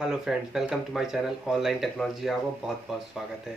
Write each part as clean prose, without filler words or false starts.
Hello friends, welcome to my channel online technology. आपका बहुत बहुत स्वागत है।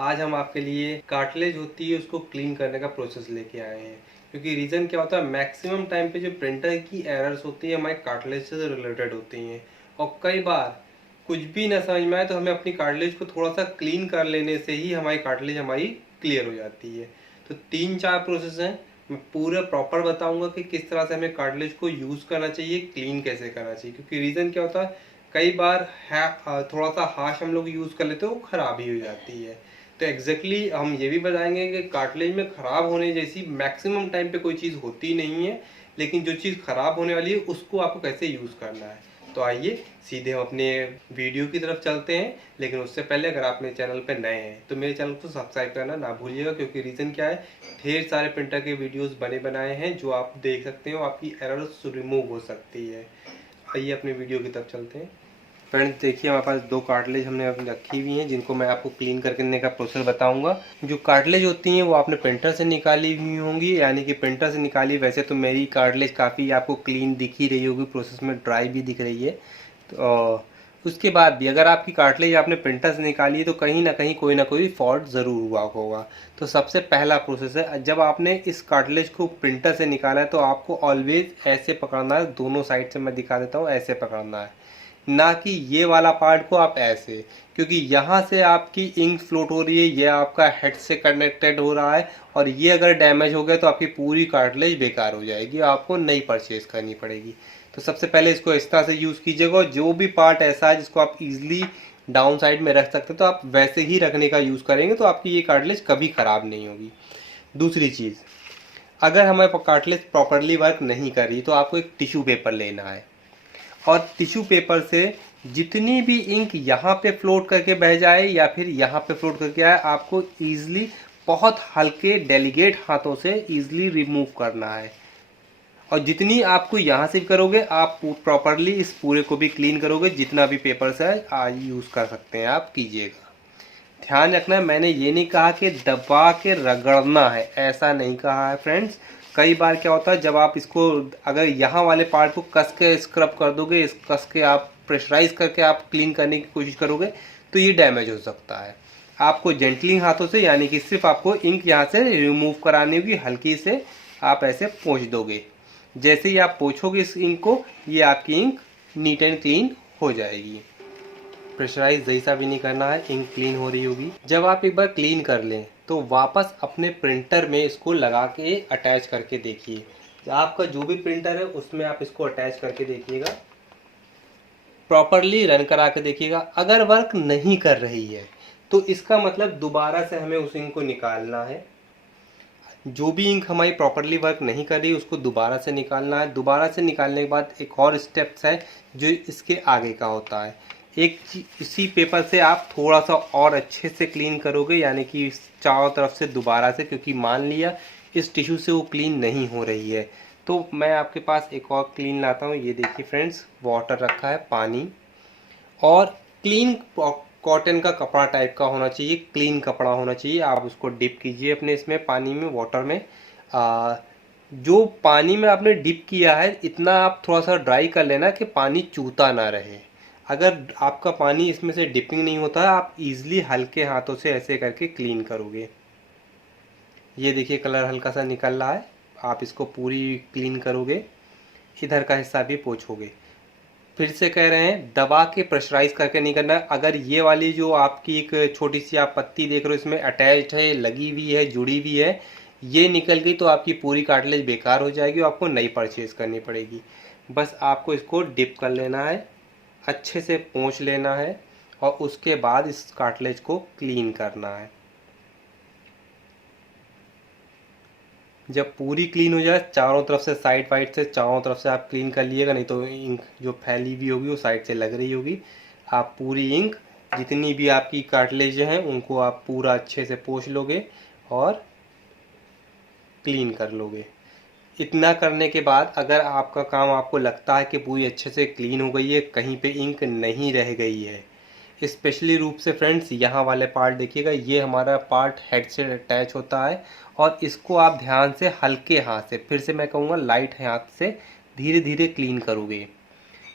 आज हम आपके लिए कार्टलेज होती है उसको क्लीन करने का प्रोसेस लेके आए हैं, क्योंकि रीज़न क्या होता है, मैक्सिमम टाइम पे जो प्रिंटर की एरर्स होती है हमारे कार्टलेज से रिलेटेड होती हैं। और कई बार कुछ भी ना समझ में आए तो हमें अपनी कार्टलेज को थोड़ा सा क्लीन कर लेने से ही हमारी कार्टलेज हमारी क्लियर हो जाती है। तो 3-4 प्रोसेस हैं, मैं पूरा प्रॉपर बताऊंगा कि किस तरह से हमें कार्टलेज को यूज़ करना चाहिए, क्लीन कैसे करना चाहिए। क्योंकि रीज़न क्या होता है, कई बार है थोड़ा सा हाश हम लोग यूज़ कर लेते हैं, वो ख़राब ही हो जाती है। तो एग्जैक्टली हम ये भी बताएंगे कि कार्टलेज में ख़राब होने जैसी मैक्सिमम टाइम पे कोई चीज़ होती नहीं है, लेकिन जो चीज़ ख़राब होने वाली है उसको आपको कैसे यूज़ करना है। तो आइए सीधे हम अपने वीडियो की तरफ चलते हैं। लेकिन उससे पहले अगर आप मेरे चैनल पर नए हैं तो मेरे चैनल को सब्सक्राइब करना ना भूलिएगा, क्योंकि रीज़न क्या है, ढेर सारे प्रिंटर के वीडियोस बने बनाए हैं जो आप देख सकते हो, आपकी एरर्स रिमूव हो सकती है। आइए अपनी वीडियो की तरफ चलते हैं। फ्रेंड्स देखिए, हमारे पास 2 कार्टलेज हमने अभी रखी हुई हैं, जिनको मैं आपको क्लीन करने का प्रोसेस बताऊंगा। जो कार्टलेज होती हैं वो आपने प्रिंटर से निकाली हुई होंगी, यानी कि प्रिंटर से निकाली। वैसे तो मेरी कार्टलेज काफ़ी आपको क्लीन दिख ही रही होगी, प्रोसेस में ड्राई भी दिख रही है। तो उसके बाद भी अगर आपकी कार्टलेज आपने प्रिंटर से निकाली है तो कहीं ना कहीं कोई ना कोई फॉल्ट ज़रूर हुआ होगा। तो सबसे पहला प्रोसेस है, जब आपने इस कार्टलेज को प्रिंटर से निकाला है तो आपको ऑलवेज ऐसे पकड़ना है, दोनों साइड से मैं दिखा देता हूँ, ऐसे पकड़ना है, ना कि ये वाला पार्ट को आप ऐसे। क्योंकि यहाँ से आपकी इंक फ्लोट हो रही है, ये आपका हेड से कनेक्टेड हो रहा है, और ये अगर डैमेज हो गया तो आपकी पूरी कार्टलेज बेकार हो जाएगी, आपको नई परचेज करनी पड़ेगी। तो सबसे पहले इसको इस तरह से यूज़ कीजिएगा, और जो भी पार्ट ऐसा है जिसको आप इजीली डाउन साइड में रख सकते हैं तो आप वैसे ही रखने का यूज़ करेंगे, तो आपकी ये कार्टलेज कभी ख़राब नहीं होगी। दूसरी चीज़, अगर हमारे कार्टलेज प्रॉपरली वर्क नहीं कर रही तो आपको एक टिश्यू पेपर लेना है, और टिश्यू पेपर से जितनी भी इंक यहाँ पे फ्लोट करके बह जाए या फिर यहाँ पे फ्लोट करके आए, आपको ईजिली बहुत हल्के डेलिकेट हाथों से ईजिली रिमूव करना है। और जितनी आपको यहाँ से करोगे आप प्रॉपरली इस पूरे को भी क्लीन करोगे, जितना भी पेपर्स है आज यूज़ कर सकते हैं आप, कीजिएगा। ध्यान रखना है, मैंने ये नहीं कहा कि दबा के रगड़ना है, ऐसा नहीं कहा है फ्रेंड्स। कई बार क्या होता है, जब आप इसको अगर यहाँ वाले पार्ट को कस के स्क्रब कर दोगे, इस कस के आप प्रेशराइज करके आप क्लीन करने की कोशिश करोगे तो ये डैमेज हो सकता है। आपको जेंटली हाथों से, यानी कि सिर्फ आपको इंक यहाँ से रिमूव करानी होगी, हल्की से आप ऐसे पोंछ दोगे। जैसे ही आप पोंछोगे इस इंक को, ये आपकी इंक नीट एंड क्लीन हो जाएगी। प्रेशराइज जैसा भी नहीं करना है, इंक क्लीन हो रही होगी। जब आप एक बार क्लीन कर लें तो वापस अपने प्रिंटर में इसको लगा के अटैच करके देखिए। आपका जो भी प्रिंटर है उसमें आप इसको अटैच करके देखिएगा, प्रॉपरली रन करा के देखिएगा। अगर वर्क नहीं कर रही है तो इसका मतलब दोबारा से हमें उस इंक को निकालना है। जो भी इंक हमारी प्रॉपरली वर्क नहीं कर रही उसको दोबारा से निकालना है। दोबारा से निकालने के बाद एक और स्टेप्स है जो इसके आगे का होता है। इसी पेपर से आप थोड़ा सा और अच्छे से क्लीन करोगे, यानी कि चारों तरफ से दोबारा से, क्योंकि मान लिया इस टिश्यू से वो क्लीन नहीं हो रही है। तो मैं आपके पास एक और क्लीन लाता हूँ। ये देखिए फ्रेंड्स, वाटर रखा है, पानी, और क्लीन कॉटन का कपड़ा टाइप का होना चाहिए, क्लीन कपड़ा होना चाहिए। आप उसको डिप कीजिए अपने इसमें पानी में, वाटर में। जो पानी में आपने डिप किया है इतना आप थोड़ा सा ड्राई कर लेना कि पानी चूता ना रहे। अगर आपका पानी इसमें से डिपिंग नहीं होता है, आप इजीली हल्के हाथों से ऐसे करके क्लीन करोगे। ये देखिए कलर हल्का सा निकल रहा है, आप इसको पूरी क्लीन करोगे, इधर का हिस्सा भी पोंछोगे। फिर से कह रहे हैं, दबा के प्रेशराइज करके नहीं करना है। अगर ये वाली जो आपकी एक छोटी सी आप पत्ती देख रहे हो इसमें अटैच्ड है, लगी हुई है, जुड़ी हुई है, ये निकल गई तो आपकी पूरी कार्टिलेज बेकार हो जाएगी और आपको नई परचेज करनी पड़ेगी। बस आपको इसको डिप कर लेना है, अच्छे से पोंछ लेना है, और उसके बाद इस कार्टिलेज को क्लीन करना है। जब पूरी क्लीन हो जाए, चारों तरफ से, साइड वाइड से चारों तरफ से आप क्लीन कर लिएगा, नहीं तो इंक जो फैली हुई होगी वो साइड से लग रही होगी। आप पूरी इंक, जितनी भी आपकी कार्टिलेज हैं उनको आप पूरा अच्छे से पोंछ लोगे और क्लीन कर लोगे। इतना करने के बाद अगर आपका काम, आपको लगता है कि पूरी अच्छे से क्लीन हो गई है, कहीं पे इंक नहीं रह गई है, स्पेशली रूप से फ्रेंड्स यहाँ वाले पार्ट देखिएगा, ये हमारा पार्ट हेड से अटैच होता है, और इसको आप ध्यान से हल्के हाथ से, फिर से मैं कहूँगा लाइट हाथ से धीरे धीरे क्लीन करोगे।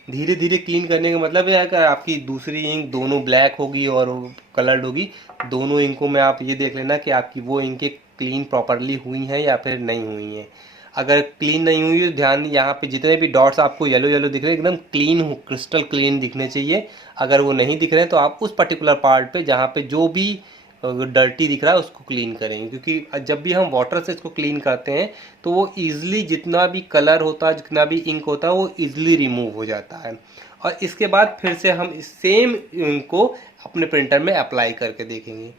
धीरे धीरे क्लीन करने का मतलब है अगर आपकी दूसरी इंक दोनों ब्लैक होगी और कलर्ड होगी, दोनों इंकों में आप ये देख लेना कि आपकी वो इंकें क्लीन प्रॉपरली हुई हैं या फिर नहीं हुई हैं। अगर क्लीन नहीं हुई तो ध्यान, यहाँ पे जितने भी डॉट्स आपको येलो येलो दिख रहे हैं एकदम क्लीन हो, क्रिस्टल क्लीन दिखने चाहिए। अगर वो नहीं दिख रहे हैं तो आप उस पर्टिकुलर पार्ट पे जहाँ पे जो भी डर्टी दिख रहा है उसको क्लीन करेंगे, क्योंकि जब भी हम वाटर से इसको क्लीन करते हैं तो वो ईजिली जितना भी कलर होता है, जितना भी इंक होता है, वो ईजिली रिमूव हो जाता है। और इसके बाद फिर से हम इस सेम इंक को अपने प्रिंटर में अप्लाई करके देखेंगे।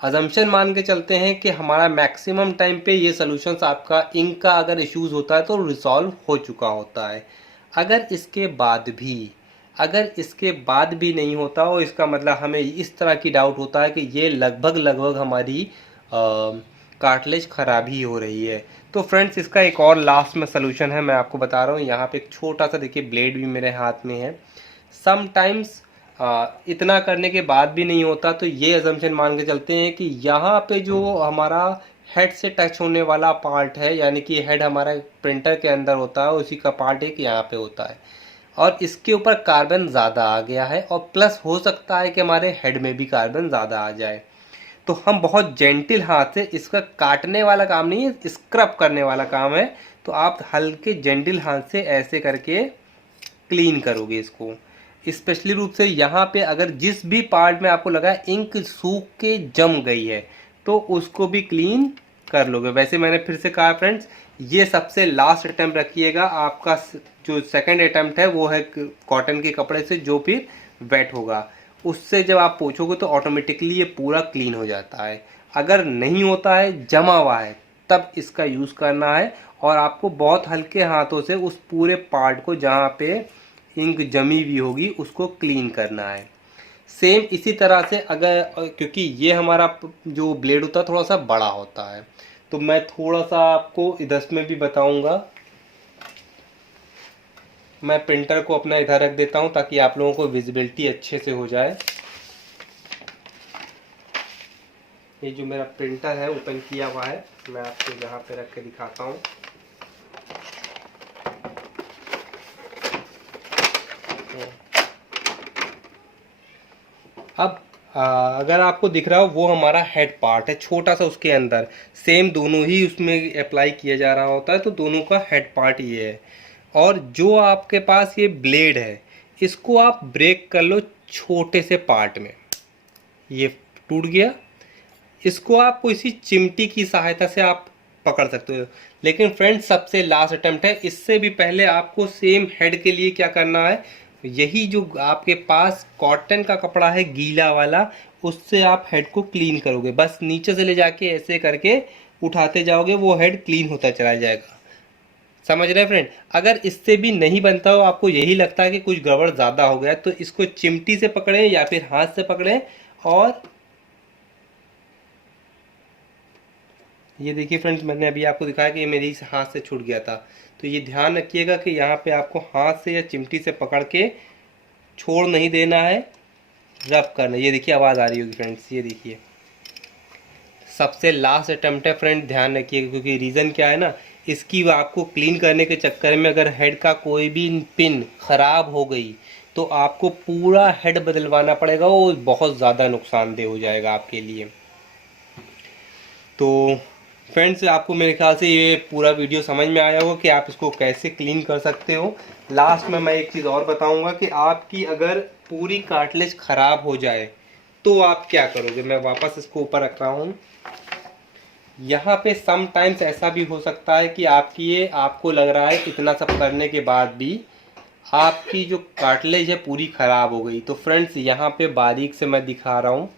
अजम्पशन मान के चलते हैं कि हमारा मैक्सिमम टाइम पे ये सॉल्यूशंस आपका इंक का अगर इश्यूज होता है तो रिसॉल्व हो चुका होता है। अगर इसके बाद भी नहीं होता हो, इसका मतलब हमें इस तरह की डाउट होता है कि ये लगभग हमारी कार्टलेज खराब ही हो रही है। तो फ्रेंड्स इसका एक और लास्ट में सलूशन है, मैं आपको बता रहा हूँ। यहाँ पे एक छोटा सा देखिए ब्लेड भी मेरे हाथ में है। समटाइम्स इतना करने के बाद भी नहीं होता तो ये अजम्पशन मान के चलते हैं कि यहाँ पे जो हमारा हेड से टच होने वाला पार्ट है, यानी कि हेड हमारा प्रिंटर के अंदर होता है, उसी का पार्ट एक यहाँ पे होता है और इसके ऊपर कार्बन ज़्यादा आ गया है और प्लस हो सकता है कि हमारे हेड में भी कार्बन ज़्यादा आ जाए। तो हम बहुत जेंटिल हाथ से, इसका काटने वाला काम नहीं है, स्क्रब करने वाला काम है। तो आप हल्के जेंटिल हाथ से ऐसे करके क्लीन करोगे इसको। स्पेशली रूप से यहाँ पे अगर जिस भी पार्ट में आपको लगा इंक सूख के जम गई है तो उसको भी क्लीन कर लोगे। वैसे मैंने फिर से कहा फ्रेंड्स, ये सबसे लास्ट अटेम्प्ट रखिएगा। आपका जो सेकंड अटेम्प्ट है वो है कॉटन के कपड़े से जो फिर वेट होगा, उससे जब आप पोंछोगे तो ऑटोमेटिकली ये पूरा क्लीन हो जाता है। अगर नहीं होता है, जमा हुआ है, तब इसका यूज़ करना है और आपको बहुत हल्के हाथों से उस पूरे पार्ट को जहाँ पे इंक जमी हुई होगी उसको क्लीन करना है। सेम इसी तरह से अगर, क्योंकि ये हमारा जो ब्लेड होता है थोड़ा सा बड़ा होता है, तो मैं थोड़ा सा आपको इधर में भी बताऊंगा। मैं प्रिंटर को अपना इधर रख देता हूं ताकि आप लोगों को विजिबिलिटी अच्छे से हो जाए। ये जो मेरा प्रिंटर है ओपन किया हुआ है, मैं आपको यहाँ पे रख के दिखाता हूँ। अब अगर आपको दिख रहा हो वो हमारा हेड पार्ट है, छोटा सा उसके अंदर सेम दोनों ही उसमें अप्लाई किया जा रहा होता है, तो दोनों का हेड पार्ट ये है। और जो आपके पास ये ब्लेड है इसको आप ब्रेक कर लो छोटे से पार्ट में, ये टूट गया। इसको आप किसी चिमटी की सहायता से आप पकड़ सकते हो। लेकिन फ्रेंड्स सबसे लास्ट अटेम्प्ट है, इससे भी पहले आपको सेम हेड के लिए क्या करना है, यही जो आपके पास कॉटन का कपड़ा है गीला वाला, उससे आप हेड को क्लीन करोगे। बस नीचे से ले जाके ऐसे करके उठाते जाओगे, वो हेड क्लीन होता चला जाएगा। समझ रहे हैं फ्रेंड? अगर इससे भी नहीं बनता हो, आपको यही लगता है कि कुछ गड़बड़ ज़्यादा हो गया, तो इसको चिमटी से पकड़ें या फिर हाथ से पकड़ें। और ये देखिए फ्रेंड्स, मैंने अभी आपको दिखाया कि ये मेरी हाथ से छूट गया था। तो ये ध्यान रखिएगा कि यहाँ पे आपको हाथ से या चिमटी से पकड़ के छोड़ नहीं देना है, रब करना। ये देखिए आवाज़ आ रही होगी फ्रेंड्स, ये देखिए सबसे लास्ट अटेम्प्ट है फ्रेंड, ध्यान रखिएगा। क्योंकि रीज़न क्या है ना, इसकी आपको क्लीन करने के चक्कर में अगर हेड का कोई भी पिन ख़राब हो गई तो आपको पूरा हेड बदलवाना पड़ेगा, वो बहुत ज़्यादा नुकसानदेह हो जाएगा आपके लिए। तो फ्रेंड्स आपको मेरे ख्याल से ये पूरा वीडियो समझ में आया होगा कि आप इसको कैसे क्लीन कर सकते हो। लास्ट में मैं एक चीज़ और बताऊंगा कि आपकी अगर पूरी कार्टलेज ख़राब हो जाए तो आप क्या करोगे। मैं वापस इसको ऊपर रख रहा हूँ। यहाँ पे समटाइम्स ऐसा भी हो सकता है कि आपको लग रहा है इतना सब करने के बाद भी आपकी जो कार्टलेज है पूरी ख़राब हो गई। तो फ्रेंड्स यहाँ पे बारीक से मैं दिखा रहा हूँ,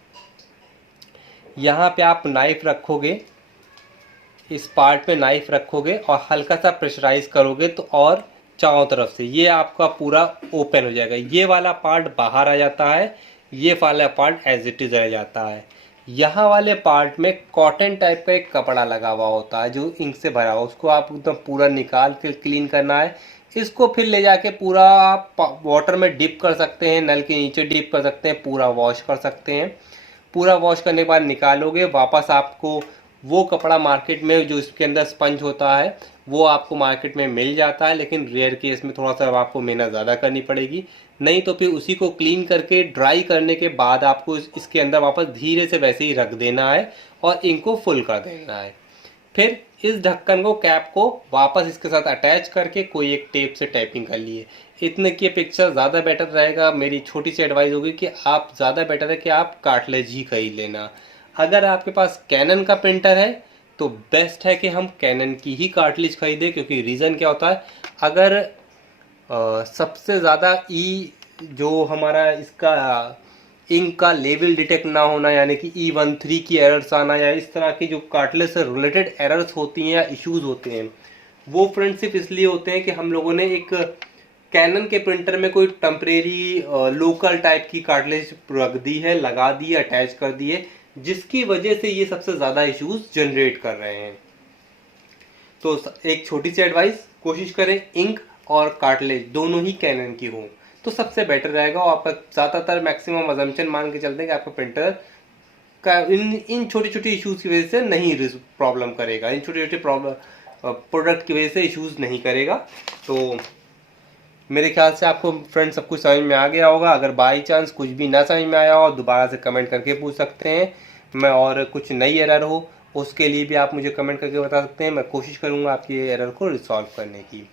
यहाँ पे आप नाइफ रखोगे, इस पार्ट पे नाइफ रखोगे और हल्का सा प्रेशराइज करोगे तो और चारों तरफ से ये आपका पूरा ओपन हो जाएगा। ये वाला पार्ट बाहर आ जाता है, ये वाला पार्ट एज इट इज रह जाता है। यहाँ वाले पार्ट में कॉटन टाइप का एक कपड़ा लगा हुआ होता है जो इंक से भरा हुआ, उसको आप एकदम पूरा निकाल के क्लीन करना है। इसको फिर ले जाके पूरा आप वाटर में डिप कर सकते हैं, नल के नीचे डिप कर सकते हैं, पूरा वॉश कर सकते हैं। पूरा वॉश करने के बाद निकालोगे, वापस आपको वो कपड़ा मार्केट में जो इसके अंदर स्पंज होता है वो आपको मार्केट में मिल जाता है, लेकिन रेयर केस में थोड़ा सा आपको मेहनत ज़्यादा करनी पड़ेगी। नहीं तो फिर उसी को क्लीन करके ड्राई करने के बाद आपको इसके अंदर वापस धीरे से वैसे ही रख देना है और इंक को फुल कर देना है। फिर इस ढक्कन को, कैप को वापस इसके साथ अटैच करके कोई एक टेप से टैपिंग कर लिए। इतने की पिक्चर ज़्यादा बेटर रहेगा। मेरी छोटी सी एडवाइस होगी कि आप ज़्यादा बेटर है कि आप कार्टलेज ही खरीद लेना। अगर आपके पास कैनन का प्रिंटर है तो बेस्ट है कि हम कैनन की ही कार्टलेज खरीदें, क्योंकि रीज़न क्या होता है, अगर सबसे ज़्यादा जो हमारा इसका इंक का लेवल डिटेक्ट ना होना, यानी कि E13 की एरर्स आना, या इस तरह की जो कार्टलेज से रिलेटेड एरर्स होती हैं या इश्यूज होते हैं, वो फ्रेंड सिर्फ इसलिए होते हैं कि हम लोगों ने एक कैनन के प्रिंटर में कोई टेम्परेरी लोकल टाइप की कार्टलेज रख दी है, लगा दी है, अटैच कर दी है, जिसकी वजह से ये सबसे ज़्यादा इश्यूज जनरेट कर रहे हैं। तो एक छोटी सी एडवाइस, कोशिश करें इंक और कार्टलेज दोनों ही कैनन की हो तो सबसे बेटर रहेगा। और आपका ज़्यादातर मैक्सिमम अजम्पशन मान के चलते हैं कि आपका प्रिंटर का इन छोटी छोटी इश्यूज की वजह से नहीं प्रॉब्लम करेगा, इन छोटी छोटी प्रॉब्लम प्रोडक्ट की वजह से इश्यूज नहीं करेगा। तो मेरे ख्याल से आपको फ्रेंड सब कुछ समझ में आ गया होगा। अगर बाई चांस कुछ भी ना समझ में आया हो दोबारा से कमेंट करके पूछ सकते हैं मैं, और कुछ नई एरर हो उसके लिए भी आप मुझे कमेंट करके बता सकते हैं। मैं कोशिश करूँगा आपकी एरर को रिसॉल्व करने की।